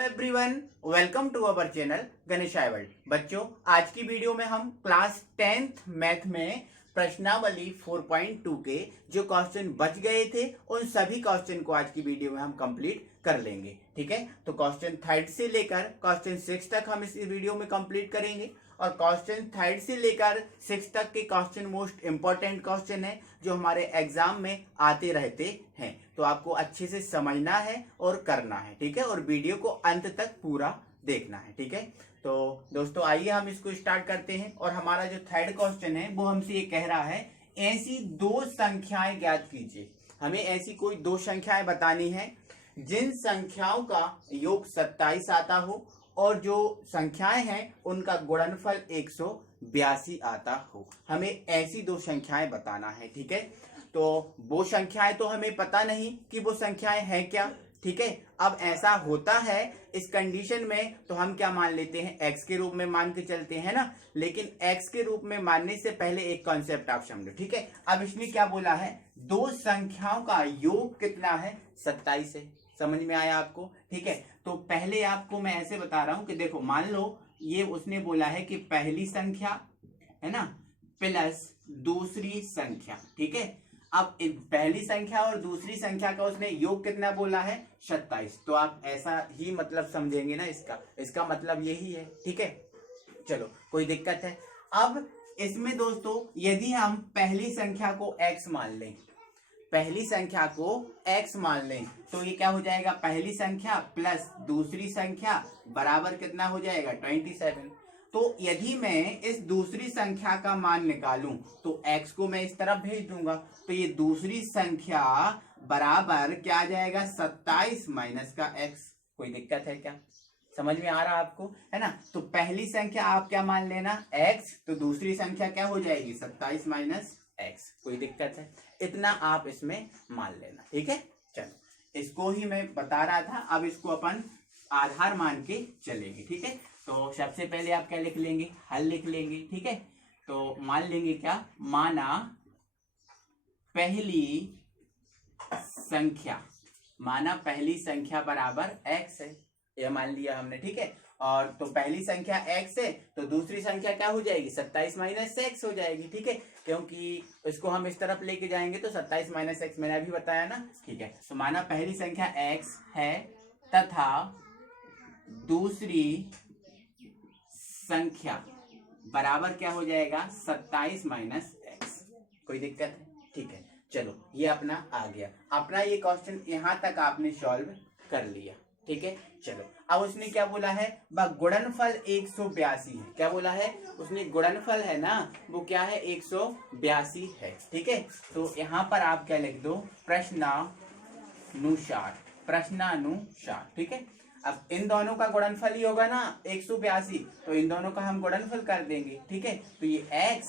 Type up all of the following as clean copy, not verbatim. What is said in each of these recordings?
Everyone, welcome to our channel गणेशाय world. बच्चों, आज की वीडियो में हम क्लास 10th मैथ में प्रश्नावली 4.2 के जो क्वेश्चन बच गए थे उन सभी क्वेश्चन को आज की वीडियो में हम कंप्लीट कर लेंगे। ठीक है, तो क्वेश्चन 3rd से लेकर क्वेश्चन 6 तक हम इस वीडियो में कंप्लीट करेंगे और क्वेश्चन 3rd से लेकर 6 तक के क्वेश्चन मोस्ट इंपॉर्टेंट क्वेश्चन है जो हमारे एग्जाम में आते रहते हैं। तो आपको अच्छे से समझना है और करना है। ठीक है, और वीडियो को अंत तक पूरा देखना है। ठीक है, तो दोस्तों आइए हम इसको स्टार्ट करते हैं। और हमारा जो 3rd क्वेश्चन है वो हमसे ये कह रहा है, ऐसी दो संख्याएं ज्ञात कीजिए। हमें ऐसी कोई दो संख्याएं बतानी है जिन संख्याओं का योग 27 आता हो और जो संख्याएं हैं उनका गुणनफल 182 आता हो। हमें ऐसी दो संख्याएं बताना है। ठीक है, तो वो संख्याएं तो हमें पता नहीं कि वो संख्याएं हैं क्या। ठीक है, अब ऐसा होता है इस कंडीशन में तो हम क्या मान लेते हैं, x के रूप में मान के चलते हैं ना। लेकिन x के रूप में मानने से पहले एक कॉन्सेप्ट आप समझो। ठीक है, अब इसने क्या बोला है, दो संख्याओं का योग कितना है, 27 है। समझ में आया आपको? ठीक है, तो पहले आपको मैं ऐसे बता रहा हूं कि देखो, मान लो ये उसने बोला है कि पहली संख्या है ना प्लस दूसरी संख्या। ठीक है, अब पहली संख्या और दूसरी संख्या का उसने योग कितना बोला है, 27। तो आप ऐसा ही मतलब समझेंगे ना, इसका मतलब यही है। ठीक है, चलो कोई दिक्कत है। अब इसमें दोस्तों यदि हम पहली संख्या को x मान लें, पहली संख्या को x मान लें तो ये क्या हो जाएगा, पहली संख्या प्लस दूसरी संख्या बराबर कितना हो जाएगा, 27। तो यदि मैं इस दूसरी संख्या का मान निकालूं तो x को मैं इस तरफ भेज दूंगा, तो ये दूसरी संख्या बराबर क्या आ जाएगा, 27 माइनस का x। कोई दिक्कत है क्या? समझ में आ रहा आपको, है ना। तो पहली संख्या आप क्या मान लेना, x, तो दूसरी संख्या क्या हो जाएगी, 27 माइनस x। कोई दिक्कत है? इतना आप इसमें मान लेना। ठीक है, चलो इसको ही मैं बता रहा था। अब इसको अपन आधार मान के चलेंगे। ठीक है, तो सबसे पहले आप क्या लिख लेंगे, हल लिख लेंगे। ठीक है, तो मान लेंगे क्या, माना पहली संख्या, माना पहली संख्या बराबर x है, ये मान लिया हमने। ठीक है, और तो पहली संख्या x है तो दूसरी संख्या क्या हो जाएगी, 27 माइनस x हो जाएगी। ठीक है, क्योंकि इसको हम इस तरफ लेके जाएंगे तो 27 माइनस x मैंने अभी बताया ना। ठीक है, तो माना पहली संख्या x है तथा दूसरी संख्या बराबर क्या हो जाएगा, 27 माइनस x। कोई दिक्कत है? ठीक है, चलो ये अपना आ गया। अपना ये क्वेश्चन यहां तक आपने सॉल्व कर लिया। ठीक है, चलो अब उसने क्या बोला है, गुणनफल 182 है। क्या बोला है उसने, गुणनफल है ना वो क्या है, 182 है। ठीक है, तो यहां पर आप क्या लिख दो, प्रश्नानुसार, प्रश्नानुसार। ठीक है, अब इन दोनों का गुणनफल ही होगा ना 182, तो इन दोनों का हम गुणनफल कर देंगे। ठीक है, तो ये x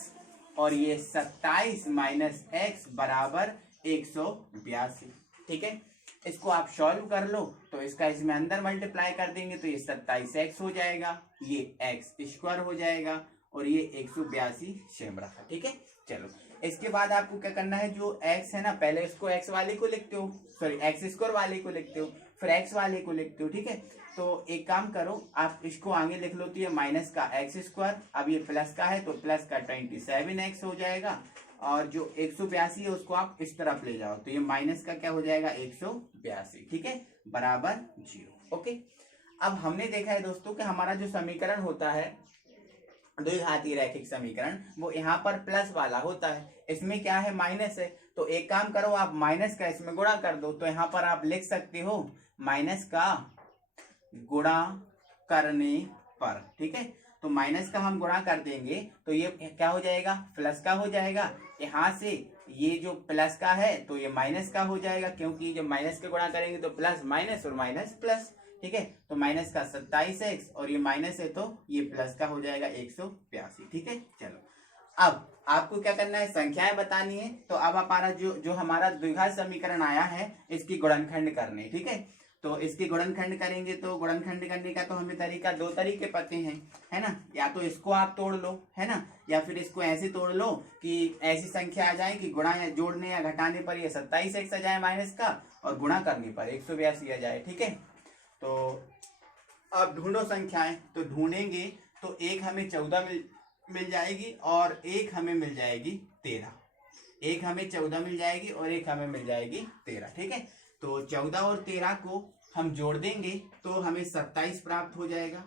और ये 27 माइनस x बराबर 182। ठीक है, इसको आप सॉल्व कर लो तो इसका इसमें अंदर मल्टीप्लाई कर देंगे तो ये 27x हो जाएगा, ये x स्क्वायर हो जाएगा और ये 182 सेम रखा। ठीक है, चलो इसके बाद आपको क्या करना है, जो x है ना, पहले इसको x वाले को लिखते हो, सॉरी x स्क्वायर वाले को लिखते हो, फिर x वाले को लिखते हो। ठीक है, तो एक काम करो, आप इसको आगे लिख लो, तो ये माइनस का x स्क्वायर, अब ये प्लस का है तो प्लस का 27x हो जाएगा, और जो 182 है उसको आप इस तरफ ले जाओ तो ये माइनस का क्या हो जाएगा, 182। ठीक है, बराबर 0। ओके, अब हमने देखा है दोस्तों कि हमारा जो समीकरण होता है द्विघातीय रैखिक समीकरण, वो यहाँ पर प्लस वाला होता है, इसमें क्या है, माइनस है। तो एक काम करो, आप माइनस का इसमें गुणा कर दो, तो यहाँ पर आप लिख सकते हो माइनस का गुणा करने पर। ठीक है, तो माइनस का हम गुणा कर देंगे तो ये क्या हो जाएगा, प्लस का हो जाएगा। यहाँ से ये जो प्लस का है तो ये माइनस का हो जाएगा, क्योंकि जब माइनस के गुणा करेंगे तो प्लस माइनस और माइनस प्लस। ठीक है, तो माइनस का 27x और ये माइनस है तो ये प्लस का हो जाएगा 182। ठीक है, चलो अब आपको क्या करना है, संख्याएं बतानी है। तो अब हमारा जो हमारा द्विघात समीकरण आया है इसकी गुणनखंड करनी। ठीक है, तो इसकी गुणनखंड करेंगे तो गुणनखंड करने का तो हमें तरीका, दो तरीके पते हैं, है ना। या तो इसको आप तोड़ लो, है ना, या फिर इसको ऐसे तोड़ लो कि ऐसी संख्या आ जाए कि गुणा या जोड़ने या घटाने पर ये 27x आ जाए माइनस का, और गुणा करने पर 182 आ जाए। ठीक है, तो अब ढूंढो संख्याएं, तो ढूंढेंगे तो एक हमें 14 मिल जाएगी और एक हमें मिल जाएगी 13। एक हमें 14 मिल जाएगी और एक हमें मिल जाएगी 13। ठीक है, तो 14 और 13 को हम जोड़ देंगे तो हमें 27 प्राप्त हो जाएगा।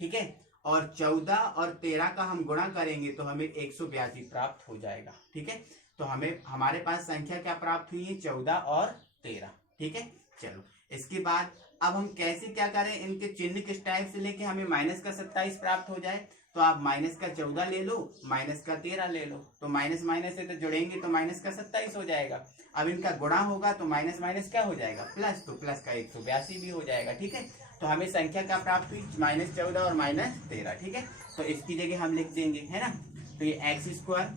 ठीक है, और 14 और 13 का हम गुणा करेंगे तो हमें 182 प्राप्त हो जाएगा। ठीक है, तो हमें हमारे पास संख्या क्या प्राप्त हुई है, 14 और 13। ठीक है, चलो इसके बाद अब हम कैसे क्या करें, इनके चिन्ह किस टाइप से लेके हमें माइनस का 27 प्राप्त हो जाए। तो आप माइनस का 14 ले लो, माइनस का 13 ले लो, तो माइनस माइनस से तो जुड़ेंगे तो माइनस का 27 हो जाएगा। अब इनका गुणा होगा तो माइनस माइनस क्या हो जाएगा, प्लस, तो प्लस का 182 भी हो जाएगा। ठीक है, तो हमें संख्या क्या प्राप्त हुई, -14 और -13। ठीक है, तो इसकी जगह हम लिख देंगे, है ना, तो ये x स्क्वायर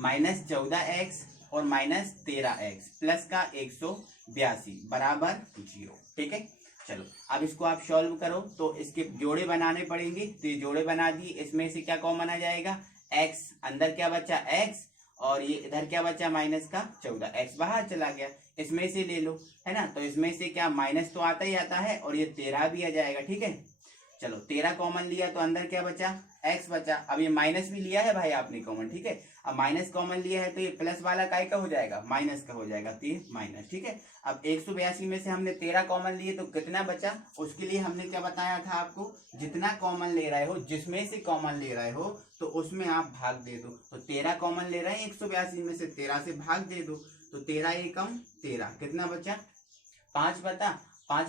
-14x और -13x प्लस का 182 बराबर 0। ठीक है, चलो अब इसको आप सॉल्व करो तो इसके जोड़े बनाने पड़ेंगे, तो ये जोड़े बना दिए। इसमें से क्या कॉमन आ जाएगा, x, अंदर क्या बचा x, और ये इधर क्या बचा माइनस का 14, x बाहर चला गया, इसमें से ले लो, है ना, तो इसमें से क्या माइनस तो आता ही आता है और ये 13 भी आ जाएगा। ठीक है, चलो 13 कॉमन लिया तो अंदर क्या बचा, x बचा। अब ये माइनस भी लिया है भाई आपने कॉमन, ठीक है, अब माइनस कॉमन लिया है तो ये प्लस वाला काय का हो जाएगा, माइनस का हो जाएगा, तो ये माइनस। ठीक है, अब 182 में से हमने 13 कॉमन लिए तो कितना बचा, उसके लिए हमने क्या बताया था आपको, जितना कॉमन ले रहे हो, जिसमें से कॉमन ले रहे हो तो उसमें आप भाग दे दो। तो 13 कॉमन ले रहे हैं 182 में से, 13 से भाग दे दो, तो 13 एकम 13, कितना बचा, 5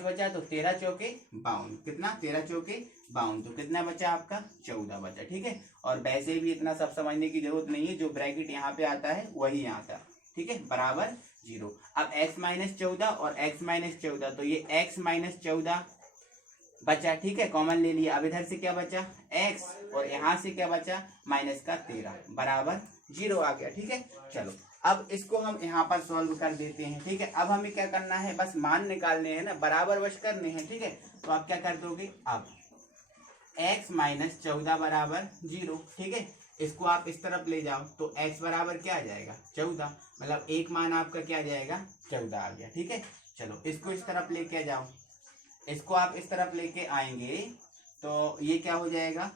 बचा, तो 13 चौके 52, कितना, 13 चौके 52, तो कितना बचा आपका, 14 बचा। ठीक है, और वैसे भी इतना सब समझने की जरूरत नहीं है, जो ब्रैकेट यहाँ पे आता है वही यहाँ आता है। ठीक है, बराबर 0। अब x - 14 और x - 14, तो ये x - 14 बचा। ठीक है, कॉमन ले लिया। अब इधर से क्या बचा, x, और यहाँ से क्या बचा, माइनस का 13 बराबर 0 आ गया। ठीक है, चलो अब इसको हम यहाँ पर सॉल्व कर देते हैं। ठीक है, अब हमें क्या करना है, बस मान निकालने हैं ना, बराबर वश करने हैं। ठीक है, तो आप क्या कर दोगे, अब x - 14 बराबर 0। ठीक है, इसको आप इस तरफ ले जाओ तो x बराबर क्या आ जाएगा, 14, मतलब एक मान आपका क्या आ जाएगा, 14 आ गया। ठीक है, चलो इसको इस तरफ लेके जाओ, इसको आप इस तरफ लेके आएंगे तो ये क्या हो जाएगा,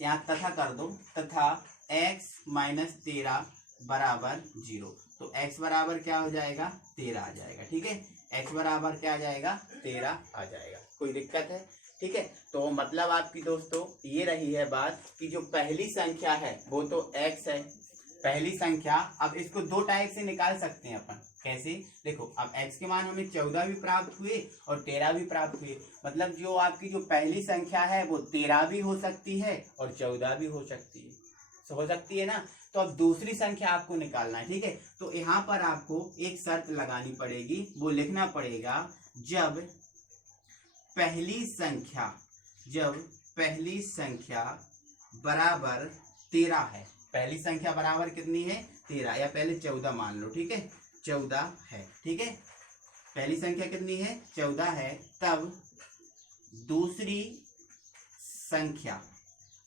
यहाँ तथा कर दो, तथा x - 13 बराबर 0, तो x बराबर क्या हो जाएगा, 13 आ जाएगा। ठीक है, x बराबर क्या आ जाएगा, 13 आ जाएगा। कोई दिक्कत है, ठीक है, तो मतलब आपकी दोस्तों ये रही है बात कि जो पहली संख्या है वो तो x है, पहली संख्या। अब इसको दो टाइप से निकाल सकते हैं अपन, कैसे, देखो अब x के मान हमें 14 भी प्राप्त हुए और 13 भी प्राप्त हुए, मतलब जो आपकी जो पहली संख्या है वो 13 भी हो सकती है और 14 भी हो सकती है, हो सकती है ना। तो अब दूसरी संख्या आपको निकालना है। ठीक है, तो यहाँ पर आपको एक शर्त लगानी पड़ेगी, वो लिखना पड़ेगा, जब पहली संख्या बराबर 13 है, पहली संख्या बराबर कितनी है, 13, या पहले 14 मान लो। ठीक है, 14 है। ठीक है, पहली संख्या कितनी है, 14 है, तब दूसरी संख्या,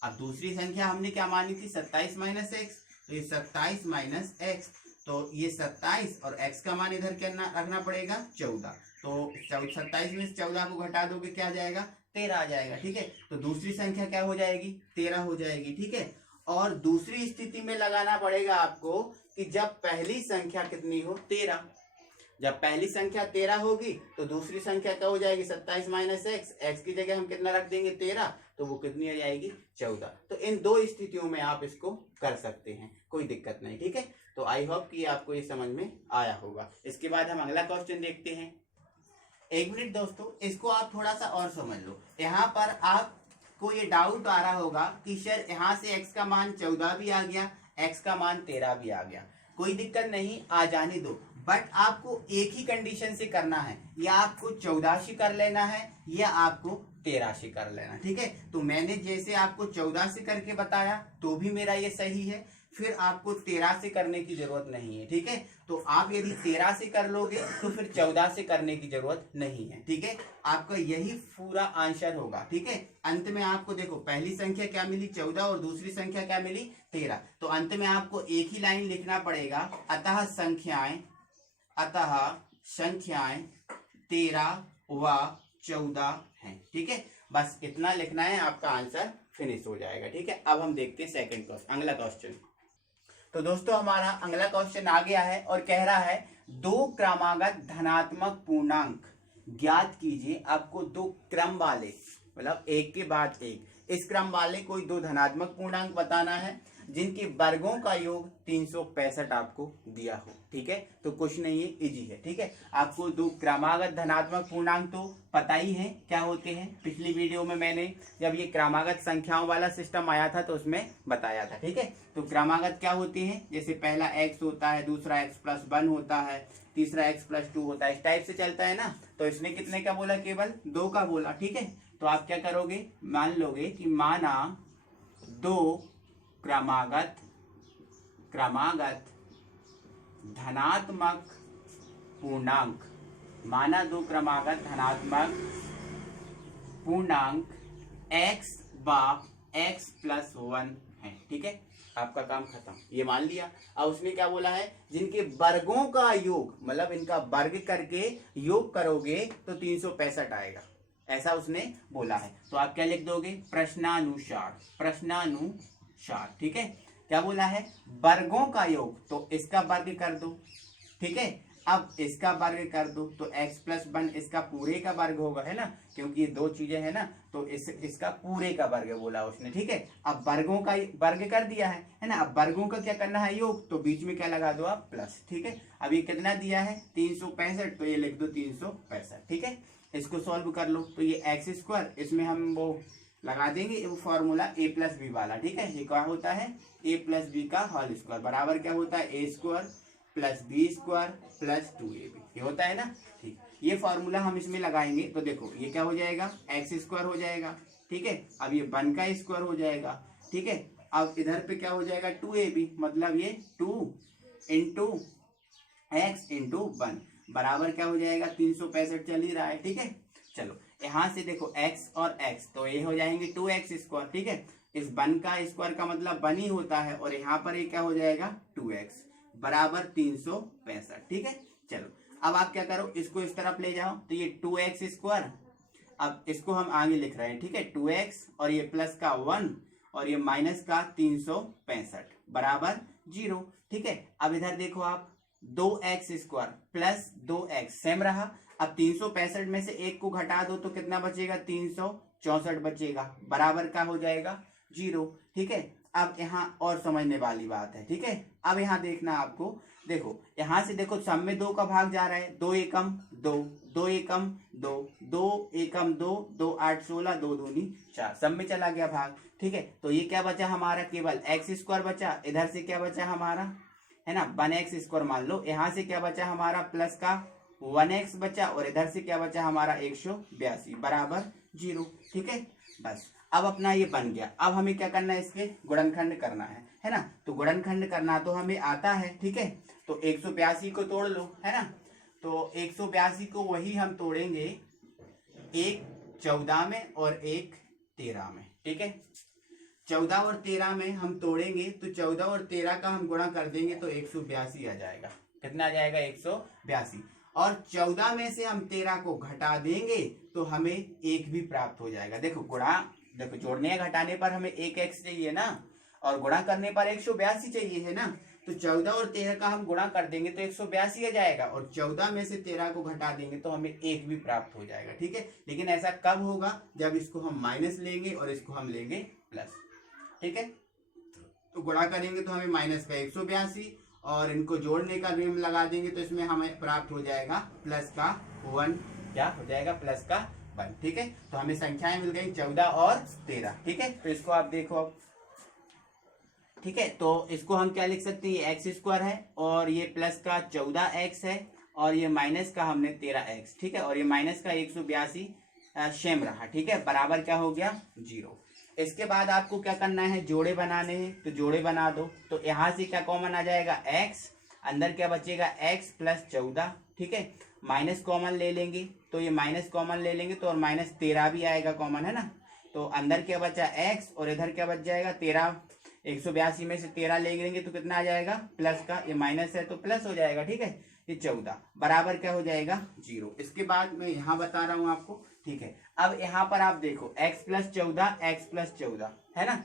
अब दूसरी संख्या हमने क्या मानी थी, 27 - x, तो ये 27 - x, तो ये 27 और x का मान इधर क्या रखना पड़ेगा, 14, तो 27 में से 14 को घटा दोगे क्या आ जाएगा, 13 आ जाएगा। ठीक है, तो दूसरी संख्या क्या हो जाएगी, 13 हो जाएगी। ठीक है, और दूसरी स्थिति में लगाना पड़ेगा आपको कि जब पहली संख्या कितनी हो, 13, जब पहली संख्या 13 होगी तो दूसरी संख्या क्या हो जाएगी, 27 - x, x की जगह हम कितना रख देंगे, 13, तो वो कितनी आ जाएगी, 14। तो इन दो स्थितियों में आप इसको कर सकते हैं, कोई दिक्कत नहीं। ठीक है, तो आई होप कि आपको ये समझ में आया होगा। इसके बाद हम अगला क्वेश्चन देखते हैं। एक मिनट दोस्तों, इसको आप थोड़ा सा और समझ लो। यहाँ पर आपको ये डाउट आ रहा होगा कि सर यहाँ से x का मान 14 भी आ गया, x का मान 13 भी आ गया, कोई दिक्कत नहीं, आ जाने दो, बट आपको एक ही कंडीशन से करना है, या आपको 14 से कर लेना है या आपको 13 से कर लेना। ठीक है, तो मैंने जैसे आपको 14 से करके बताया तो भी मेरा ये सही है, फिर आपको 13 से करने की जरूरत नहीं है। ठीक है, तो आप यदि 13 से कर लोगे तो फिर 14 से करने की जरूरत नहीं है। ठीक है, आपका यही पूरा आंसर होगा। ठीक है, अंत में आपको देखो पहली संख्या क्या मिली, 14, और दूसरी संख्या क्या मिली, 13, तो अंत में आपको एक ही लाइन लिखना पड़ेगा, अतः संख्याएं 13 व 14 है। ठीक है, बस इतना लिखना है, आपका आंसर फिनिश हो जाएगा। ठीक है, अब हम देखते हैं सेकंड क्वेश्चन, अगला क्वेश्चन। तो दोस्तों हमारा अगला क्वेश्चन आ गया है और कह रहा है दो क्रमागत धनात्मक पूर्णांक ज्ञात कीजिए। आपको दो क्रम वाले, मतलब एक के बाद एक, इस क्रम वाले कोई दो धनात्मक पूर्णांक बताना है जिनके वर्गों का योग 365 आपको दिया हो। ठीक है, तो कुछ नहीं है, इजी है। ठीक है, आपको दो क्रमागत धनात्मक पूर्णांक तो पता ही है क्या होते हैं। पिछली वीडियो में मैंने जब ये क्रमागत संख्याओं वाला सिस्टम आया था तो उसमें बताया था। ठीक है, तो क्रमागत क्या होते हैं, जैसे पहला x होता है, दूसरा x+1 होता है, तीसरा x+2 होता है, इस टाइप से चलता है ना। तो इसने कितने का बोला, केवल 2 का बोला। ठीक है, तो आप क्या करोगे, मान लोगे कि माना दो क्रमागत धनात्मक पूर्णांक, माना दो क्रमागत धनात्मक पूर्णांक x व x+1 है। ठीक है, आपका काम खत्म, ये मान लिया। अब उसने क्या बोला है, जिनके वर्गों का योग, मतलब इनका वर्ग करके योग करोगे तो 365 आएगा, ऐसा उसने बोला है। तो आप क्या लिख दोगे, प्रश्नानुसार, प्रश्नानुसार। ठीक है, क्या बोला है, वर्गों का योग, तो इसका वर्ग कर दो। ठीक है, अब इसका वर्ग कर दो तो x+1 इसका पूरे का वर्ग होगा, है ना, क्योंकि ये दो चीजें है ना, तो इसका पूरे का वर्ग बोला उसने। ठीक है, अब वर्गों का वर्ग कर दिया है ना। अब वर्गों का क्या करना है, योग, तो बीच में क्या लगा दो आप, प्लस। ठीक है, अब ये कितना दिया है, 365, तो ये लिख दो 365। ठीक है, इसको सॉल्व कर लो, तो ये x², इसमें हम वो लगा देंगे वो फॉर्मूला a+b वाला। ठीक है, ये क्या होता है, a+b का होल स्क्वायर बराबर क्या होता है, a² + b² + 2ab, ये होता है ना। ठीक, ये फॉर्मूला हम इसमें लगाएंगे तो देखो ये क्या हो जाएगा, x² हो जाएगा। ठीक है, अब ये 1 का स्क्वायर हो जाएगा। ठीक है, अब इधर पे क्या हो जाएगा, 2ab, मतलब ये 2 × x × 1 बराबर क्या हो जाएगा, 365 चल ही रहा है। ठीक है, चलो यहां से देखो x और x, तो ये हो जाएंगे 2x²। ठीक है, इस 1 का स्क्वायर का मतलब 1 ही होता है, और यहाँ पर ये क्या हो जाएगा, 2x बराबर 365। ठीक है, चलो अब आप क्या करो, इसको इस तरफ ले जाओ, तो ये 2x², अब इसको हम आगे लिख रहे हैं। ठीक है, 2x और ये प्लस का 1 और ये माइनस का 365 बराबर 0। ठीक है, अब इधर देखो आप, 2x² + 2x सेम रहा। अब 365 में से एक को घटा दो तो कितना बचेगा, 364 बचेगा, बराबर का हो जाएगा 0। ठीक है, अब यहाँ और समझने वाली बात है। ठीक है, अब यहाँ देखना आपको, देखो यहाँ से देखो सब में 2 का भाग जा रहा है, 2 एकम 2, 2 एकम 2, 2 एकम 2, 2 8 16, 2 दूनी 4, सब में चला गया भाग। ठीक है, तो ये क्या बचा हमारा, केवल x² बचा। इधर से क्या बचा हमारा, है ना, 1x² मान लो। यहाँ से क्या बचा हमारा, प्लस का 1x बचा, और इधर से क्या बचा हमारा, 182 बराबर 0। ठीक है, बस अब अपना ये बन गया। अब हमें क्या करना है, इसके गुणनखंड करना है ना। तो गुणनखंड करना तो हमें आता है। ठीक है, तो 182 को तोड़ लो, है ना। तो 182 को वही हम तोड़ेंगे, एक 14 में और एक 13 में। ठीक है, 14 और 13 में हम तोड़ेंगे, तो 14 और 13 का हम गुणा कर देंगे तो 182 आ जाएगा। कितना आ जाएगा, 182। और 14 में से हम 13 को घटा देंगे तो हमें 1 भी प्राप्त हो जाएगा। देखो गुणा, देखो जोड़ने या घटाने पर हमें 1x चाहिए ना, और गुणा करने पर 182 चाहिए, है ना। तो 14 और 13 का हम गुणा कर देंगे तो 182 आ जाएगा, और 14 में से 13 को घटा देंगे तो हमें 1 भी प्राप्त हो जाएगा। ठीक है, लेकिन ऐसा कब होगा, जब इसको हम माइनस लेंगे और इसको हम लेंगे प्लस। ठीक है, तो गुणा करेंगे तो हमें माइनस का 182, और इनको जोड़ने का भी हम लगा देंगे तो इसमें हमें प्राप्त हो जाएगा प्लस का 1, क्या हो जाएगा, प्लस का 1। ठीक है, तो हमें संख्याएं मिल गई 14 और 13। ठीक है, तो इसको आप देखो अब। ठीक है, तो इसको हम क्या लिख सकते हैं, ये x² है, और ये प्लस का 14x है, और ये माइनस का हमने 13x। ठीक है, और ये माइनस का 182 सेम रहा। ठीक है, बराबर क्या हो गया, 0। इसके बाद आपको क्या करना है, जोड़े बनाने हैं, तो जोड़े बना दो। तो यहाँ से क्या कॉमन आ जाएगा, x, अंदर क्या बचेगा, x + 14। ठीक है, माइनस कॉमन ले लेंगे, तो ये माइनस कॉमन ले लेंगे तो, और -13 भी आएगा कॉमन, है ना। तो अंदर क्या बचा, x, और इधर क्या बच जाएगा, 13। 182 में से 13 ले लेंगे तो कितना आ जाएगा, प्लस का, ये माइनस है तो प्लस हो जाएगा। ठीक है, ये 14 बराबर क्या हो जाएगा 0। इसके बाद मैं यहाँ बता रहा हूँ आपको, ठीक है। अब यहाँ पर आप देखो x प्लस 14 है ना,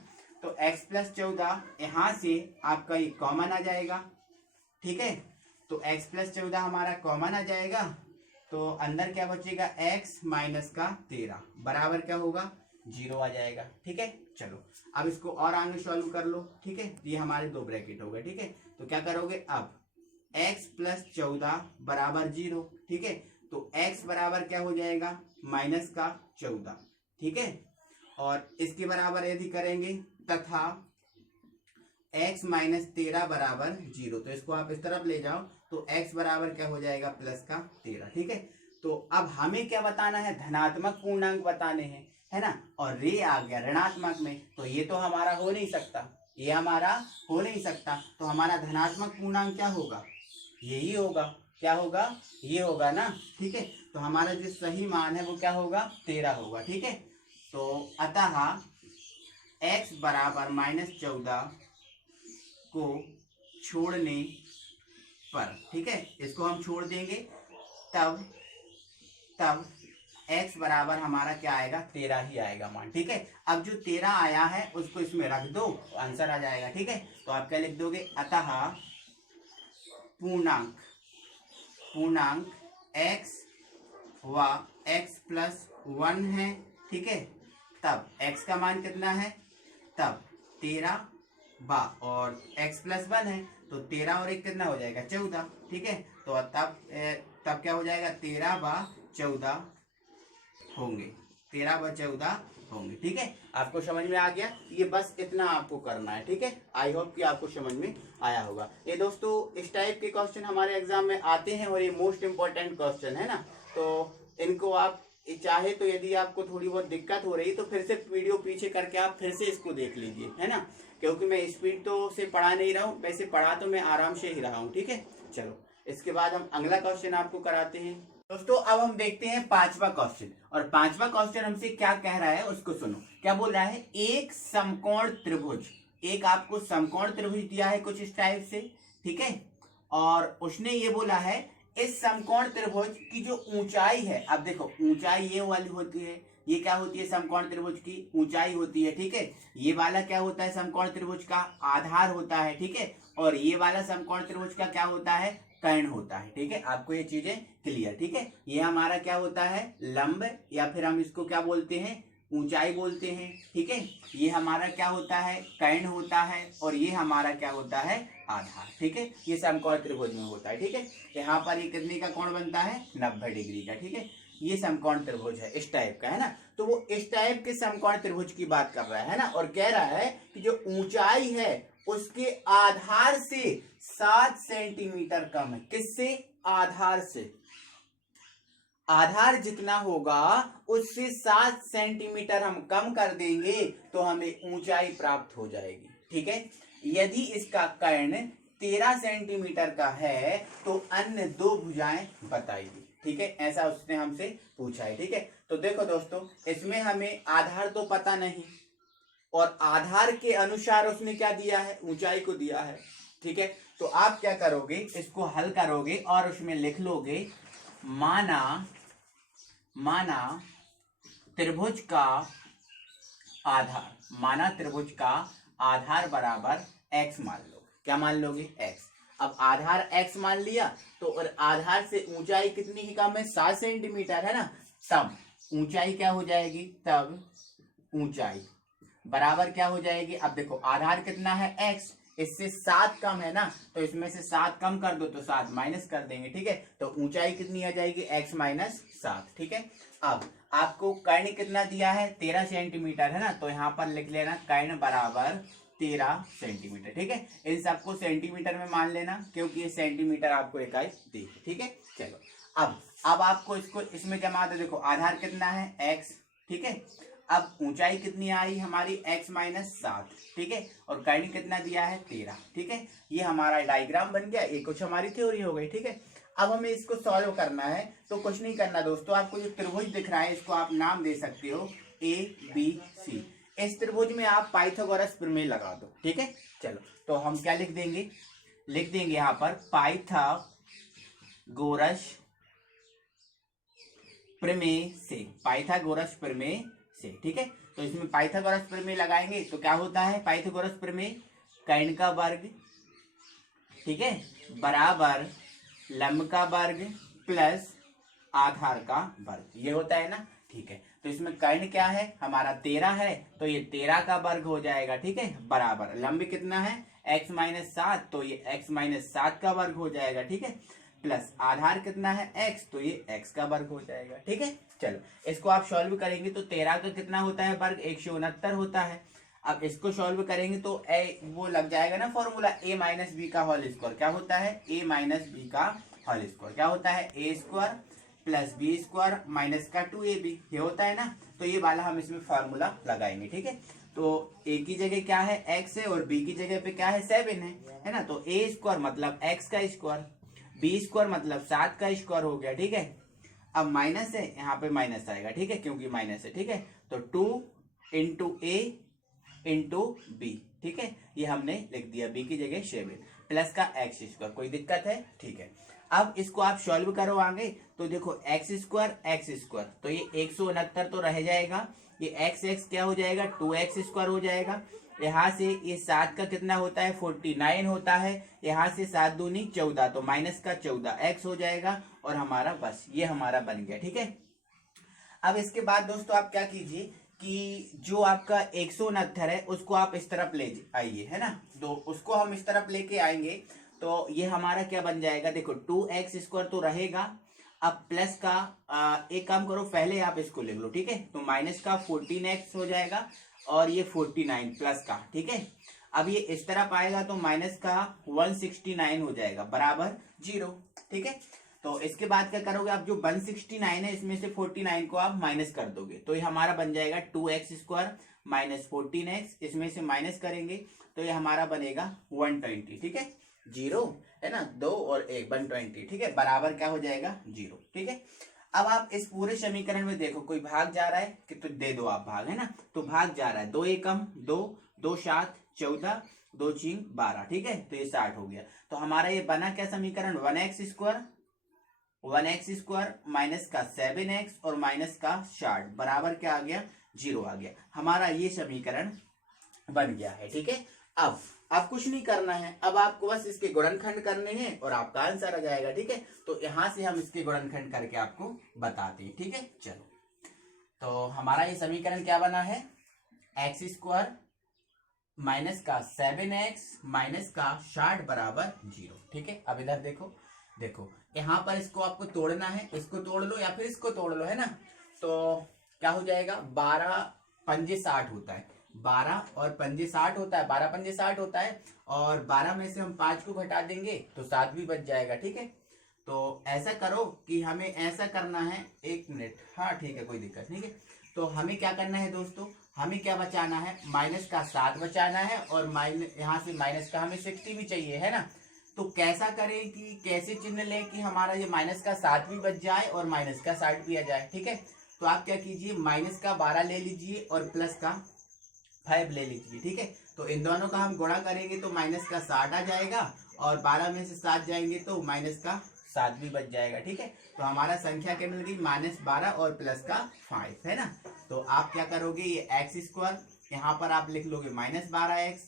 तो x प्लस 14 यहाँ से आपका ये कॉमन आ जाएगा, ठीक है। तो x प्लस 14 हमारा कॉमन आ जाएगा, तो अंदर क्या बचेगा x माइनस का 13 बराबर क्या होगा 0 आ जाएगा, ठीक है। चलो अब इसको और आगे सॉल्व कर लो, ठीक है। ये हमारे दो ब्रैकेट हो गए, ठीक है। तो क्या करोगे अब x प्लस 14 बराबर 0, ठीक है। तो x बराबर क्या हो जाएगा माइनस का 14, ठीक है। और इसके बराबर यदि करेंगे तथा x माइनस 13 बराबर 0, तो इसको आप इस तरफ ले जाओ, तो x बराबर क्या हो जाएगा प्लस का 13, ठीक है। तो अब हमें क्या बताना है, धनात्मक पूर्णांक बताने हैं, है ना। और रे आ गया ऋणात्मक में, तो ये तो हमारा हो नहीं सकता, ये हमारा हो नहीं सकता। तो हमारा धनात्मक पूर्णांक क्या होगा, यही होगा, क्या होगा, ये होगा ना, ठीक है। तो हमारा जो सही मान है वो क्या होगा 13 होगा, ठीक है। तो अतः x बराबर -14 को छोड़ने पर, ठीक है, इसको हम छोड़ देंगे, तब x बराबर हमारा क्या आएगा 13 ही आएगा मान, ठीक है। अब जो 13 आया है उसको इसमें रख दो, आंसर आ जाएगा, ठीक है। तो आप क्या लिख दोगे, अतः पूर्णांक x व x प्लस 1 है, ठीक है। तब x का मान कितना है, तब 13 बा और x प्लस 1 है, तो 13 और 1 कितना हो जाएगा 14, ठीक है। तो तब क्या हो जाएगा 13 बा 14 होंगे, 13 व 14 होंगे, ठीक है। आपको समझ में आ गया, ये बस इतना आपको करना है, ठीक है। आई होप कि आपको समझ में आया होगा। ये दोस्तों इस टाइप के क्वेश्चन हमारे एग्जाम में आते हैं और ये मोस्ट इंपॉर्टेंट क्वेश्चन है ना, तो इनको आप चाहे तो यदि आपको थोड़ी बहुत दिक्कत हो रही तो फिर से वीडियो पीछे करके आप फिर से इसको देख लीजिए, है ना, क्योंकि मैं स्पीड तो से पढ़ा नहीं रहा हूँ, वैसे पढ़ा तो मैं आराम से ही रहा हूँ, ठीक है। चलो इसके बाद हम अगला क्वेश्चन आपको कराते हैं दोस्तों। अब हम देखते हैं पांचवा क्वेश्चन, और पांचवा क्वेश्चन हमसे क्या कह रहा है उसको सुनो। क्या बोल रहा है, एक समकोण त्रिभुज, एक आपको समकोण त्रिभुज दिया है कुछ इस टाइप से, ठीक है। और उसने ये बोला है इस समकोण त्रिभुज की जो ऊंचाई है, अब देखो ऊंचाई ये वाली होती है, ये क्या होती है समकोण त्रिभुज की ऊंचाई होती है, ठीक है। ये वाला क्या होता है समकोण त्रिभुज का आधार होता है, ठीक है। और ये वाला समकोण त्रिभुज का क्या होता है कर्ण होता है, ठीक है। आपको ये चीजें क्लियर, ठीक है। ये हमारा क्या होता है लंब, या फिर हम इसको क्या बोलते हैं ऊंचाई बोलते हैं, ठीक है। ये हमारा क्या होता है कर्ण होता है, और ये हमारा क्या होता है आधार, ठीक है। ये समकोण त्रिभुज में होता है, ठीक है। यहाँ पर ये कितने का कोण बनता है 90 डिग्री का, ठीक है। ये समकोण त्रिभुज है इस टाइप का, है ना। तो वो इस टाइप के समकोण त्रिभुज की बात कर रहा है ना, और कह रहा है कि जो ऊंचाई है उसके आधार से 7 सेंटीमीटर कम है। किससे, आधार से, आधार जितना होगा उससे 7 सेंटीमीटर हम कम कर देंगे तो हमें ऊंचाई प्राप्त हो जाएगी, ठीक है। यदि इसका कर्ण 13 सेंटीमीटर का है तो अन्य दो भुजाएं बताइए, ठीक है। ऐसा उसने हमसे पूछा है, ठीक है। तो देखो दोस्तों, इसमें हमें आधार तो पता नहीं, और आधार के अनुसार उसने क्या दिया है ऊंचाई को दिया है, ठीक है। तो आप क्या करोगे, इसको हल करोगे और उसमें लिख लोगे माना त्रिभुज का आधार, माना त्रिभुज का आधार बराबर x मान लो। क्या मान लोगे x। अब आधार x मान लिया, तो और आधार से ऊंचाई कितनी ही कम है 7 सेंटीमीटर, है ना। तब ऊंचाई क्या हो जाएगी, तब ऊंचाई बराबर क्या हो जाएगी, अब देखो आधार कितना है x, इससे 7 कम है ना, तो इसमें से 7 कम कर दो तो 7 माइनस कर देंगे, ठीक है। तो ऊंचाई कितनी आ जाएगी x माइनस 7, ठीक है। अब आपको कर्ण कितना दिया है 13 सेंटीमीटर, है ना, तो यहाँ पर लिख लेना कर्ण बराबर 13 सेंटीमीटर, ठीक है। इन सबको सेंटीमीटर में मान लेना, क्योंकि ये सेंटीमीटर आपको इकाई दी है, ठीक है। चलो अब आपको इसको इसमें जमा दो, देखो आधार कितना है x, ठीक है। अब ऊंचाई कितनी आई हमारी x माइनस 7, ठीक है। और कर्ण कितना दिया है 13, ठीक है। ये हमारा डायग्राम बन गया, ये कुछ हमारी थ्योरी हो गई, ठीक है। अब हमें इसको सॉल्व करना है, तो कुछ नहीं करना दोस्तों, आपको जो त्रिभुज दिख रहा है इसको आप नाम दे सकते हो ABC। इस त्रिभुज में आप पाइथागोरस प्रमेय लगा दो, ठीक है। चलो तो हम क्या लिख देंगे यहाँ पर गोरस प्रमेय से, पाइथागोरस प्रमेय से, ठीक है। तो इसमें पाइथागोरस प्रमेय लगाएंगे तो क्या होता है, पाइथागोरस प्रमेय कर्ण का वर्ग, ठीक है, बराबर लंब का वर्ग प्लस आधार का वर्ग, ये होता है ना, ठीक है। तो इसमें कर्ण क्या है हमारा 13 है, तो ये 13 का वर्ग हो जाएगा, ठीक है, बराबर लंब कितना है x माइनस 7, तो ये x माइनस 7 का वर्ग हो जाएगा, ठीक है, प्लस आधार कितना है x, तो ये x का वर्ग हो जाएगा, ठीक है। चलो इसको आप सॉल्व करेंगे तो 13 का कितना होता है वर्ग, 169 होता है। अब इसको सॉल्व करेंगे तो वो लग जाएगा ना फॉर्मूला a माइनस बी का होल स्क्वायर, क्या होता है a माइनस बी का होल स्क्वायर, क्या होता है a square plus B square minus का 2ab, ये होता है ना। तो ये वाला हम इसमें फॉर्मूला लगाएंगे, ठीक है। तो a की जगह क्या है x है और b की जगह पे क्या है 7 है ना। तो a स्क्वायर मतलब x का स्क्वायर, b स्क्वायर मतलब 7 का स्क्वायर हो गया, ठीक है। अब माइनस है, यहाँ पे माइनस आएगा, ठीक है, क्योंकि माइनस है, ठीक है। तो 2 इंटू a इंटू बी, ठीक है, ये हमने लिख दिया, b की जगह 7 प्लस का x स्क्वायर, कोई दिक्कत है, ठीक है। अब इसको आप सॉल्व करो आगे, तो देखो एक्स स्क्वायर, तो ये 169 तो रह जाएगा, ये x क्या हो जाएगा 2x स्क्वायर हो जाएगा। यहाँ से ये 7 का कितना होता है 49 होता है, यहाँ से 7 दूनी 14, तो माइनस का 14x हो जाएगा, और हमारा बस ये हमारा बन गया, ठीक है। अब इसके बाद दोस्तों आप क्या कीजिए कि जो आपका 169 है उसको आप इस तरफ ले आइए, है ना। तो उसको हम इस तरफ लेके आएंगे तो ये हमारा क्या बन जाएगा, देखो 2x स्क्वायर तो रहेगा, अब प्लस का एक काम करो, पहले आप इसको लिख लो, ठीक है। तो माइनस का 14x हो जाएगा और ये 49 प्लस का, ठीक है। अब ये इस तरफ आएगा तो माइनस का 169 हो जाएगा बराबर 0, ठीक है। तो इसके बाद क्या करोगे आप, जो 169 है इसमें से 49 को आप माइनस कर दोगे, तो ये हमारा बन जाएगा 2x स्क्वायर माइनस 14x, इसमें से माइनस करेंगे तो ये हमारा बनेगा 120, ठीक है, 0 है ना, 2 और 1 120, ठीक है, बराबर क्या हो जाएगा 0, ठीक है। अब आप इस पूरे समीकरण में देखो कोई भाग जा रहा है कि तो दे दो आप भाग, है ना। तो भाग जा रहा है 2 एकम 2, 2 7 14, 2 6 12, ठीक है, तो ये 60 हो गया। तो हमारा ये बना क्या समीकरण 1x स्क्वायर माइनस का 7x और माइनस का 60 बराबर क्या आ गया 0 आ गया, हमारा ये समीकरण बन गया है, ठीक है। अब आप कुछ नहीं करना है, अब आपको बस इसके गुणनखंड करने हैं और आपका आंसर आ जाएगा, ठीक है। तो यहां से हम इसके गुणनखंड करके आपको बताते हैं, ठीक है। चलो तो हमारा ये समीकरण क्या बना है, एक्स स्क्वायर माइनस का 7x माइनस का 60 बराबर 0, ठीक है। अब इधर देखो, देखो यहाँ पर इसको आपको तोड़ना है, इसको तोड़ लो या फिर इसको तोड़ लो, है ना। तो क्या हो जाएगा 12 पंजे 60 होता है, 12 और पंजे 60 होता है, 12 पंजे 60 होता है, और 12 में से हम 5 को घटा देंगे तो 7 भी बच जाएगा, ठीक है। तो ऐसा करो कि हमें ऐसा करना है, 1 मिनट, हाँ ठीक है, कोई दिक्कत नहीं है। तो हमें क्या करना है दोस्तों, हमें क्या बचाना है, माइनस का 7 बचाना है, और माइनस यहाँ से माइनस का हमें 60 भी चाहिए, है ना। तो कैसा करें कि कैसे चिन्ह लें कि हमारा ये माइनस का 7 भी बच जाए और माइनस का 60 भी आ जाए, ठीक है। तो आप क्या कीजिए, माइनस का 12 ले लीजिए और प्लस का 5 ले लीजिए, ठीक है। तो इन दोनों का हम गुणा करेंगे तो माइनस का 60 आ जाएगा, और 12 में से 7 जाएंगे तो माइनस का 7 भी बच जाएगा, ठीक है। तो हमारा संख्या क्या मिल गई, -12 और प्लस का 5, है ना। तो आप क्या करोगे, ये एक्स स्क्वायर यहाँ पर आप लिख लोगे -12x,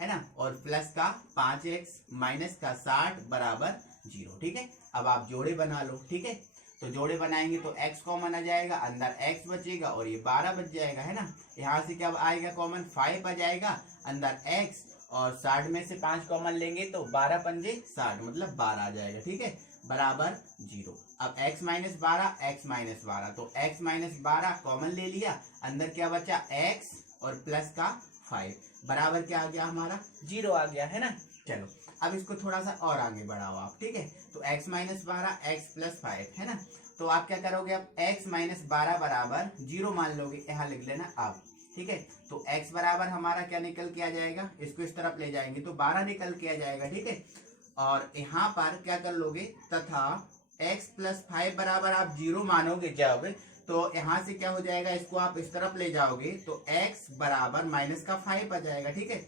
है ना, और प्लस का 5x माइनस का 60 बराबर 0, ठीक है। अब आप जोड़े बना लो, ठीक है। तो जोड़े बनाएंगे तो x कॉमन आ जाएगा, अंदर x बचेगा और ये 12 बच जाएगा, है ना। यहाँ से क्या आएगा कॉमन, 5 आ जाएगा, अंदर x, और 60 में से 5 कॉमन लेंगे तो 12 पंजे 60 मतलब 12 आ जाएगा, ठीक है, बराबर 0। अब x माइनस 12 तो x माइनस 12 कॉमन ले लिया, अंदर क्या बचा x और प्लस का 5 बराबर क्या आ गया हमारा 0 आ गया, है ना। चलो अब इसको थोड़ा सा और आगे बढ़ाओ आप, ठीक है। तो x माइनस 12 x प्लस 5, है ना। तो आप क्या करोगे, अब x माइनस 12 बराबर 0 मान लोगे, यहाँ लिख लेना आप, ठीक है। तो x बराबर हमारा क्या निकल के आ जाएगा, इसको इस तरफ ले जाएंगे तो 12 निकल के आ जाएगा, ठीक है। और यहाँ पर क्या कर लोगे, तथा x प्लस 5 बराबर आप 0 मानोगे जब, तो यहाँ से क्या हो जाएगा, इसको आप इस तरफ ले जाओगे तो x बराबर माइनस का 5 आ जाएगा, ठीक है।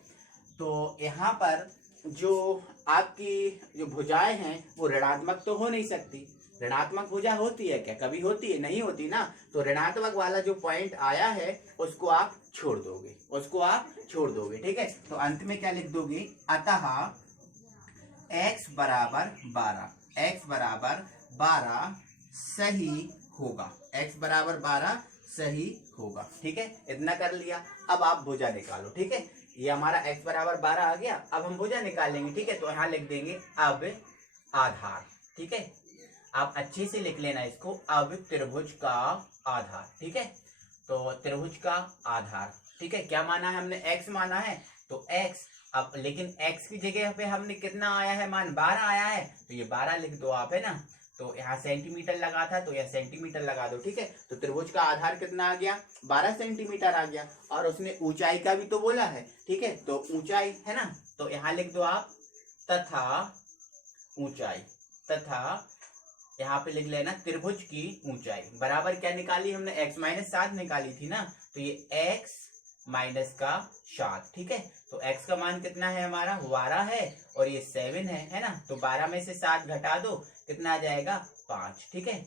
तो यहाँ पर जो आपकी जो भुजाएं हैं वो ऋणात्मक तो हो नहीं सकती। ऋणात्मक भुजा होती है क्या? कभी होती है? नहीं होती ना। तो ऋणात्मक वाला जो पॉइंट आया है उसको आप छोड़ दोगे, उसको आप छोड़ दोगे। ठीक है, तो अंत में क्या लिख दोगे? अतः x बराबर 12, x बराबर 12 सही होगा, x बराबर 12 सही होगा। ठीक है, इतना कर लिया। अब आप भुजा निकालो। ठीक है, ये हमारा x बराबर 12 आ गया। अब हम भुजा निकालेंगे। ठीक है, तो यहाँ लिख देंगे अब आधार। ठीक है, आप अच्छे से लिख लेना इसको, अब त्रिभुज का आधार। ठीक है, तो त्रिभुज का आधार। ठीक है, क्या माना है हमने? x माना है, तो x। अब लेकिन x की जगह पे हमने कितना आया है मान? 12 आया है, तो ये 12 लिख दो आप, है ना। तो यहाँ सेंटीमीटर लगा था तो यह सेंटीमीटर लगा दो। ठीक है, तो त्रिभुज का आधार कितना आ गया? 12 सेंटीमीटर आ गया। और उसने ऊंचाई का भी तो बोला है। ठीक है, तो ऊंचाई है ना, तो यहाँ लिख दो आप तथा ऊंचाई, तथा यहाँ पे लिख लेना त्रिभुज की ऊंचाई बराबर क्या निकाली हमने? x माइनस 7 निकाली थी ना, तो ये x माइनस का 7। ठीक है, तो x का मान कितना है हमारा? 12 है और ये 7 है ना। तो 12 में से 7 घटा दो, कितना आ जाएगा? 5। ठीक है,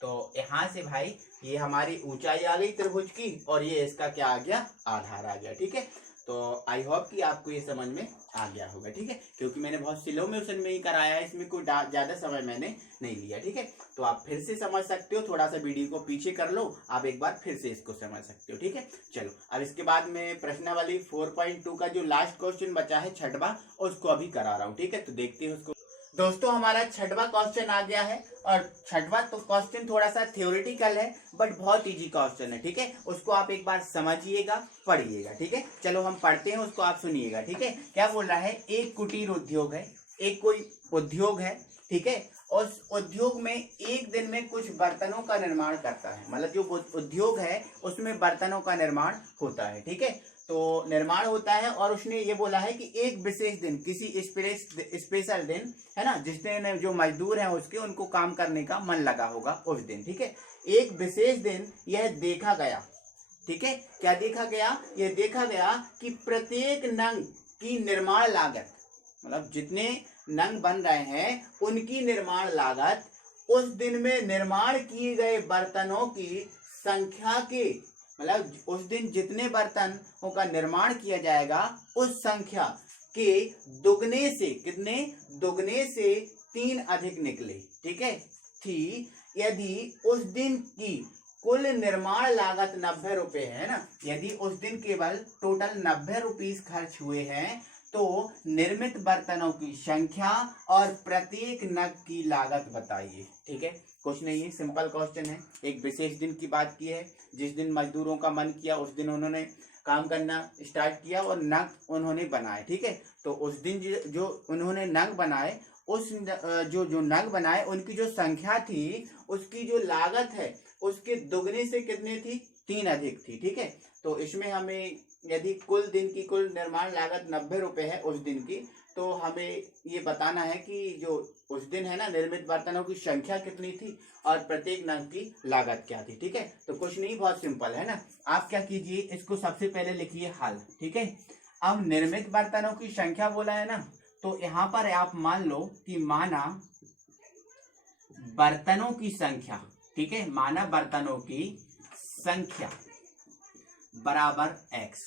तो यहाँ से भाई ये हमारी ऊंचाई आ गई त्रिभुज की और ये इसका क्या आ गया? आधार आ गया। ठीक है, तो आई होप कि आपको ये समझ में आ गया होगा। ठीक है, क्योंकि मैंने बहुत स्लो मोशन में ही कराया है, इसमें कोई ज्यादा समय मैंने नहीं लिया। ठीक है, तो आप फिर से समझ सकते हो, थोड़ा सा वीडियो को पीछे कर लो, आप एक बार फिर से इसको समझ सकते हो। ठीक है, चलो अब इसके बाद में प्रश्नावली 4.2 का जो लास्ट क्वेश्चन बचा है, छठवां, उसको अभी करा रहा हूँ। ठीक है, तो देखते हैं उसको। दोस्तों हमारा छठवां क्वेश्चन आ गया है और छठवां तो क्वेश्चन थोड़ा सा थ्योरेटिकल है बट बहुत इजी क्वेश्चन है। ठीक है, उसको आप एक बार समझिएगा, पढ़िएगा। ठीक है, चलो हम पढ़ते हैं, उसको आप सुनिएगा। ठीक है, क्या बोल रहा है? एक कुटीर उद्योग है, एक कोई उद्योग है। ठीक है, उस उद्योग में एक दिन में कुछ बर्तनों का निर्माण करता है, मतलब जो उद्योग है उसमें बर्तनों का निर्माण होता है। ठीक है, तो निर्माण होता है और उसने ये बोला है कि एक विशेष दिन, किसी स्पेशल दिन, है ना, जिस दिन जो मजदूर हैं उसके उनको काम करने का मन लगा होगा उस दिन। ठीक है, एक विशेष दिन यह देखा गया। ठीक है, क्या देखा गया? यह देखा गया कि प्रत्येक नंग की निर्माण लागत, मतलब जितने नंग बन रहे हैं उनकी निर्माण लागत उस दिन में निर्माण किए गए बर्तनों की संख्या के, मतलब उस दिन जितने बर्तनों का निर्माण किया जाएगा उस संख्या के दुगने से, कितने? दुगने से 3 अधिक निकले। ठीक है, थी यदि उस दिन की कुल निर्माण लागत 90 रुपए है ना, यदि उस दिन केवल टोटल 90 रुपीज खर्च हुए हैं तो निर्मित बर्तनों की संख्या और प्रत्येक नग की लागत बताइए। ठीक है, कुछ नहीं है, सिंपल क्वेश्चन है। एक विशेष दिन की बात की है, जिस दिन मजदूरों का मन किया उस दिन उन्होंने काम करना स्टार्ट किया और नग उन्होंने बनाए। ठीक है, तो उस दिन जो उन्होंने नग बनाए, उस जो नग बनाए उनकी जो संख्या थी, उसकी जो लागत है उसके दुगने से कितने थी? 3 अधिक थी। ठीक है, तो इसमें हमें यदि कुल दिन की कुल निर्माण लागत 90 रुपए है उस दिन की, तो हमें ये बताना है कि जो उस दिन है ना निर्मित बर्तनों की संख्या कितनी थी और प्रत्येक नग की लागत क्या थी। ठीक है, तो कुछ नहीं, बहुत सिंपल है ना। आप क्या कीजिए, इसको सबसे पहले लिखिए हल। ठीक है, अब निर्मित बर्तनों की संख्या बोला है ना, तो यहाँ पर आप मान लो कि माना बर्तनों की संख्या, ठीक है, माना बर्तनों की संख्या बराबर x।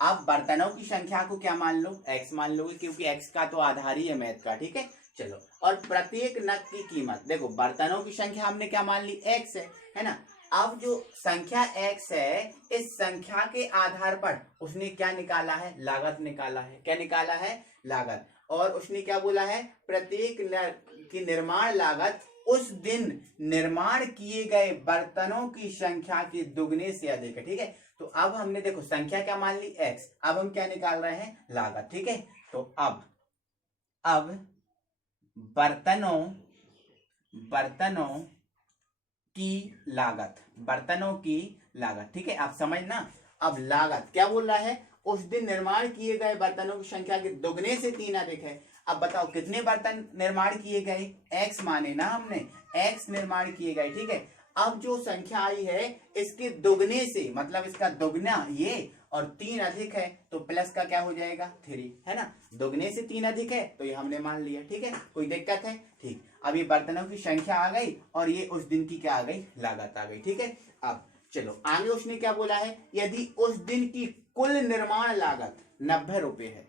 आप बर्तनों की संख्या को क्या मान लो? x मान लोगे, क्योंकि x का तो आधार ही है मैथ का। ठीक है, चलो, और प्रत्येक नग की कीमत, देखो बर्तनों की संख्या हमने क्या मान ली? x है ना। अब जो संख्या x है, इस संख्या के आधार पर उसने क्या निकाला है? लागत निकाला है। क्या निकाला है? लागत। और उसने क्या बोला है? प्रत्येक नग की निर्माण लागत उस दिन निर्माण किए गए बर्तनों की संख्या के दुगने से अधिक है। ठीक है, तो अब हमने देखो संख्या क्या मान ली? x। अब हम क्या निकाल रहे हैं? लागत। ठीक है, तो अब बर्तनों की लागत, बर्तनों की लागत। ठीक है, आप समझना। अब लागत क्या बोल रहा है? उस दिन निर्माण किए गए बर्तनों की संख्या के दुगने से 3 अधिक है। अब बताओ कितने बर्तन निर्माण किए गए? x माने ना हमने, x निर्माण किए गए। ठीक है, अब जो संख्या आई है इसके दुगने से, मतलब इसका दुगना ये और 3 अधिक है तो प्लस का क्या हो जाएगा 3, है ना। दुगने से 3 अधिक है तो ये हमने मान लिया, ठीक है। कोई दिक्कत है? ठीक। अब ये बर्तनों की संख्या आ गई और ये उस दिन की क्या आ गई, लागत आ गई, ठीक है। अब चलो आगे उसने क्या बोला है, यदि उस दिन की कुल निर्माण लागत 90 रुपए है,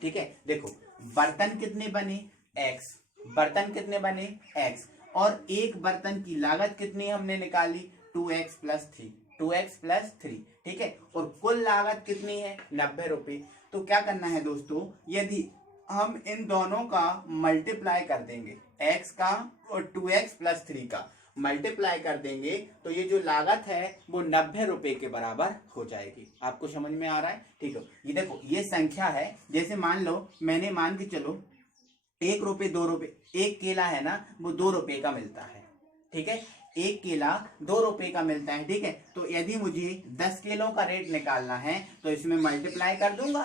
ठीक है। देखो बर्तन कितने बने x, बर्तन कितने बने x, और एक बर्तन की लागत कितनी हमने निकाली 2x प्लस 3, 2x प्लस 3, ठीक है। और कुल लागत कितनी है 90 रुपए। तो क्या करना है दोस्तों, यदि हम इन दोनों का मल्टीप्लाई कर देंगे, x का और 2x प्लस 3 का मल्टीप्लाई कर देंगे तो ये जो लागत है वो 90 रुपए के बराबर हो जाएगी। आपको समझ में आ रहा है? ठीक है। ये देखो ये संख्या है, जैसे मान लो मैंने मान के चलो 1 रुपए 2 रुपए, एक केला है ना वो 2 रुपए का मिलता है, ठीक है। एक केला 2 रुपए का मिलता है, ठीक है। तो यदि मुझे 10 किलो का रेट निकालना है तो इसमें मल्टीप्लाई कर दूंगा,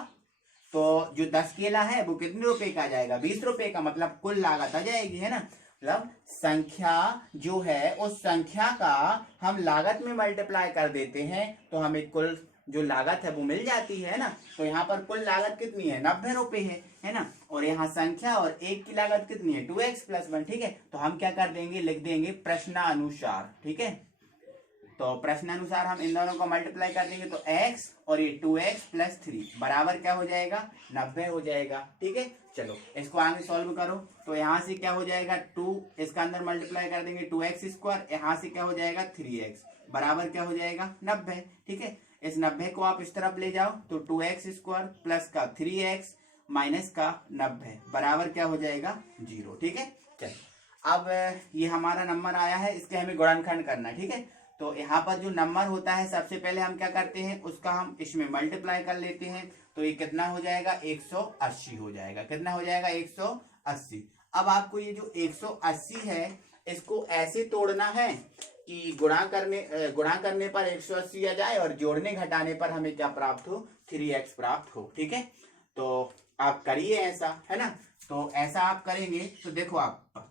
तो जो 10 केला है वो कितने रुपए का आ जाएगा 20 रुपए का, मतलब कुल लागत आ जाएगी, है ना। मतलब संख्या जो है उस संख्या का हम लागत में मल्टीप्लाई कर देते हैं तो हमें कुल जो लागत है वो मिल जाती है ना। तो यहाँ पर कुल लागत कितनी है 90 रुपए है ना। और यहाँ संख्या और एक की लागत कितनी है 2x प्लस 1, ठीक है। तो हम क्या कर देंगे, लिख देंगे प्रश्नानुसार, ठीक है। तो प्रश्नानुसार हम इन दोनों को मल्टीप्लाई कर देंगे तो x और ये 2x प्लस 3 बराबर क्या हो जाएगा 90 हो जाएगा, ठीक है। चलो इसको आगे सॉल्व करो तो यहाँ से क्या हो जाएगा 2, इसका अंदर मल्टीप्लाई कर देंगे 2x स्क्वायर, यहाँ से क्या हो जाएगा 3x बराबर क्या हो जाएगा 90, ठीक है। इस 90 को आप इस तरफ ले जाओ तो 2x स्क्वायर प्लस का 3x माइनस का 90 बराबर क्या हो जाएगा 0, ठीक है। चलो अब ये हमारा नंबर आया है, इसके हमें गुणनखंड करना है, ठीक है। तो यहाँ पर जो नंबर होता है सबसे पहले हम क्या करते हैं, उसका हम इसमें मल्टीप्लाई कर लेते हैं तो ये कितना हो जाएगा 180 हो जाएगा। कितना हो जाएगा 180। अब आपको ये जो 180 है इसको ऐसे तोड़ना है कि गुणा करने पर 180 आ जाए और जोड़ने घटाने पर हमें क्या प्राप्त हो 3x प्राप्त हो, ठीक है। तो आप करिए ऐसा, है ना। तो ऐसा आप करेंगे तो देखो आप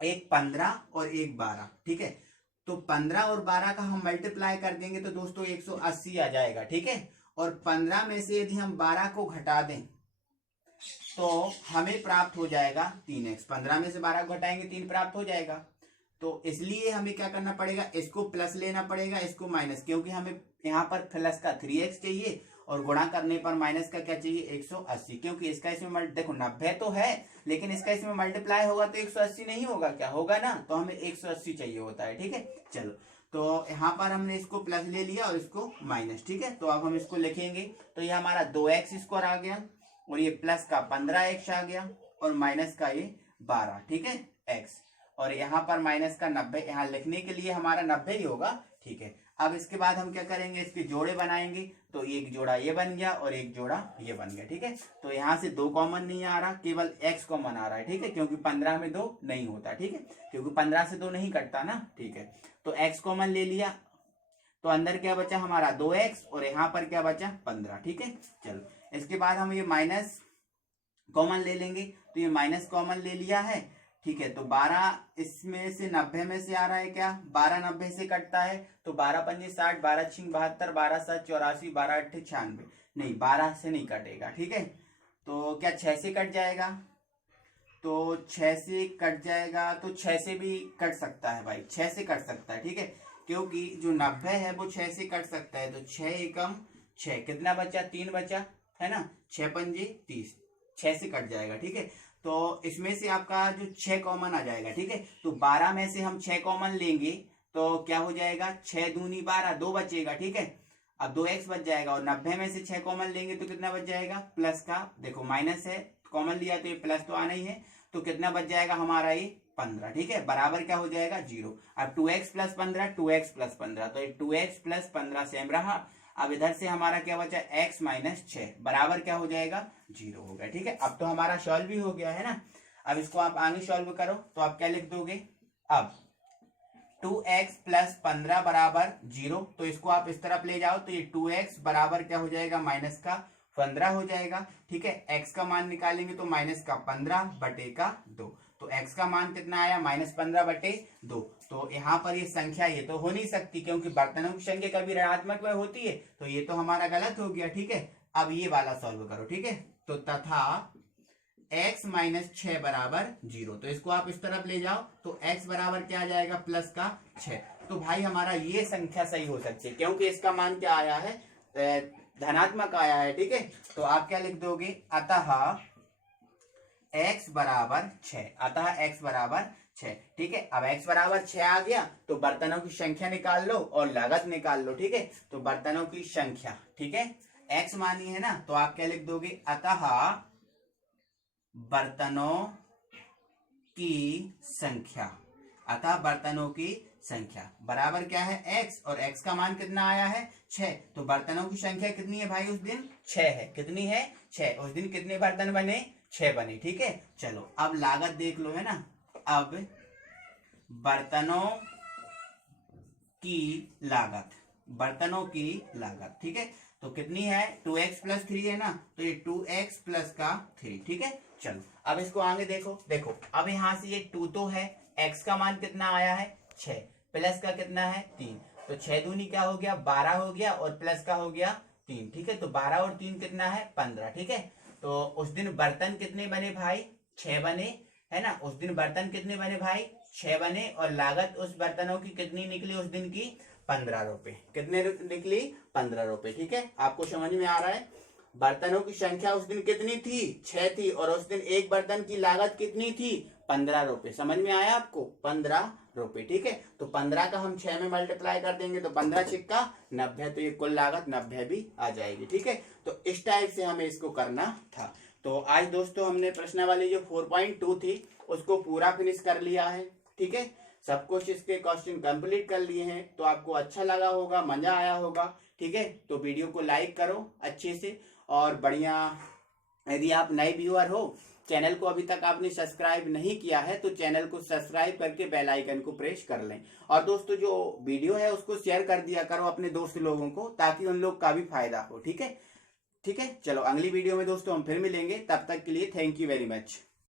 एक 15 और एक 12, ठीक है। तो 15 और 12 का हम मल्टीप्लाई कर देंगे तो दोस्तों 180 आ जाएगा, ठीक है। और 15 में से यदि हम 12 को घटा दें तो हमें प्राप्त हो जाएगा 3x। 15 में से 12 को घटाएंगे 3 प्राप्त हो जाएगा। तो इसलिए हमें क्या करना पड़ेगा, इसको प्लस लेना पड़ेगा, इसको माइनस, क्योंकि हमें यहाँ पर प्लस का 3x चाहिए और गुणा करने पर माइनस का क्या चाहिए 180, क्योंकि इसका इसमें देखो 90 तो है लेकिन इसका इसमें मल्टीप्लाई होगा तो 180 नहीं होगा, क्या होगा ना, तो हमें 180 चाहिए होता है, ठीक है। चलो तो यहाँ पर हमने इसको प्लस ले लिया और इसको माइनस, ठीक है। तो अब हम इसको लिखेंगे तो ये हमारा 2x स्क्वायर आ गया और ये प्लस का 15x आ गया और माइनस का ये 12, ठीक है x, और यहाँ पर माइनस का 90, यहाँ लिखने के लिए हमारा 90 ही होगा, ठीक है। अब इसके बाद हम क्या करेंगे, इसके जोड़े बनाएंगे तो एक जोड़ा ये बन गया और एक जोड़ा ये बन गया, ठीक है। तो यहाँ से 2 कॉमन नहीं आ रहा, केवल x कॉमन आ रहा है, ठीक है, क्योंकि 15 में 2 नहीं होता, ठीक है, क्योंकि 15 से 2 नहीं कटता ना, ठीक है। तो x कॉमन ले लिया तो अंदर क्या बचा हमारा 2x और यहाँ पर क्या बचा 15, ठीक है। चलो इसके बाद हम ये माइनस कॉमन ले लेंगे तो ये माइनस कॉमन ले लिया है, ठीक है। तो 12 इसमें से 90 में से आ रहा है, क्या 12 90 से कटता है तो 12 पंजे 60, 12 छिंग 72, 12 7 84, 12 8 96, नहीं 12 से नहीं कटेगा, ठीक है। तो क्या 6 से कट जाएगा, तो 6 से कट जाएगा, तो 6 से भी कट सकता है भाई, 6 से कट सकता है, ठीक है, क्योंकि जो 90 है वो 6 से कट सकता है। तो 6 एकम 6, कितना बचा 3 बचा, है ना, 6 पंजे 30, 6 से कट जाएगा, ठीक है। तो इसमें से आपका जो 6 कॉमन आ जाएगा, ठीक है। तो 12 में से हम 6 कॉमन लेंगे तो क्या हो जाएगा 6 दूनी 12, 2 बचेगा, ठीक है। अब 2x बच जाएगा और 90 में से 6 कॉमन लेंगे तो कितना बच जाएगा, प्लस का देखो माइनस है कॉमन लिया तो ये प्लस तो आना ही है, तो कितना बच जाएगा हमारा ये 15, ठीक है, बराबर क्या हो जाएगा 0। अब 2x प्लस 15, 2x प्लस 15, तो ये 2x प्लस 15 सेम रहा। अब इधर से हमारा क्या बचा x माइनस 6 बराबर क्या हो जाएगा 0 हो गया, ठीक है। अब तो हमारा सॉल्व भी हो गया है ना। अब इसको आप आगे सॉल्व करो तो आप क्या लिख दोगे, अब 2x प्लस 15 बराबर 0, तो इसको आप इस तरफ ले जाओ तो ये 2x बराबर क्या हो जाएगा माइनस का 15 हो जाएगा, ठीक है। x का मान निकालेंगे तो माइनस का 15 बटे का 2, तो x का मान कितना आया -15 बटे 2। तो यहाँ पर ये संख्या ये तो हो नहीं सकती, क्योंकि बर्तनों की संख्या कभी ऋणात्मक में होती है, तो ये तो हमारा गलत हो गया। ठीक है, अब ये वाला सॉल्व करो। ठीक है, तो तथा x माइनस 6 बराबर 0, तो इसको आप इस तरफ ले जाओ, तो x बराबर क्या आ जाएगा, प्लस का 6। तो भाई हमारा ये संख्या सही हो सकती है, क्योंकि इसका मान क्या आया है, धनात्मक आया है। ठीक है, तो आप क्या लिख दोगे, अतः x बराबर 6, अतः x बराबर 6। ठीक है, अब x बराबर 6 आ गया, तो बर्तनों की संख्या निकाल लो और लागत निकाल लो। ठीक है, तो बर्तनों की संख्या, ठीक है, x मानी है ना, तो आप क्या लिख दोगे, अतः बर्तनों की संख्या, अतः बर्तनों की संख्या बराबर क्या है, x, और x का मान कितना आया है, 6। तो बर्तनों की संख्या कितनी है भाई उस दिन, 6 है। कितनी है, 6। उस दिन कितने बर्तन बने, 6 बने। ठीक है, चलो अब लागत देख लो, है ना। अब बर्तनों की लागत, बर्तनों की लागत, ठीक है, तो कितनी है, 2x प्लस 3 है ना, तो ये 2x प्लस का 3। ठीक है, चलो अब इसको आगे देखो, देखो अब यहां से ये 2 तो है, x का मान कितना आया है, 6, प्लस का कितना है, 3, तो 6 दूनी क्या हो गया, 12 हो गया, और प्लस का हो गया 3। ठीक है, तो 12 और 3 कितना है, 15। ठीक है, तो उस दिन बर्तन कितने बने भाई, 6 बने, है ना। उस दिन बर्तन कितने बने भाई, 6 बने, और लागत उस बर्तनों की कितनी निकली उस दिन की, 15 रुपए। कितने निकली, 15 रुपए। ठीक है, आपको समझ में आ रहा है, बर्तनों की संख्या उस दिन कितनी थी, 6 थी, और उस दिन एक बर्तन की लागत कितनी थी, 15 रुपए। समझ में आया आपको, 15 रुपए। ठीक है, तो 15 का हम 6 में मल्टीप्लाई कर देंगे, तो 15 छिक्का 90, तो ये कुल लागत 90 भी आ जाएगी। ठीक है, तो इस टाइप से हमें इसको करना था। तो आज दोस्तों हमने प्रश्नावली जो 4.2 थी उसको पूरा फिनिश कर लिया है। ठीक है, सब कुछ इसके क्वेश्चन कंप्लीट कर लिए हैं, तो आपको अच्छा लगा होगा, मजा आया होगा। ठीक है, तो वीडियो को लाइक करो अच्छे से और बढ़िया। यदि आप नए व्यूअर हो, चैनल को अभी तक आपने सब्सक्राइब नहीं किया है, तो चैनल को सब्सक्राइब करके बेल आइकन को प्रेस कर लें। और दोस्तों जो वीडियो है उसको शेयर कर दिया करो अपने दोस्त लोगों को, ताकि उन लोग का भी फायदा हो। ठीक है, ठीक है, चलो अगली वीडियो में दोस्तों हम फिर मिलेंगे, तब तक के लिए थैंक यू वेरी मच।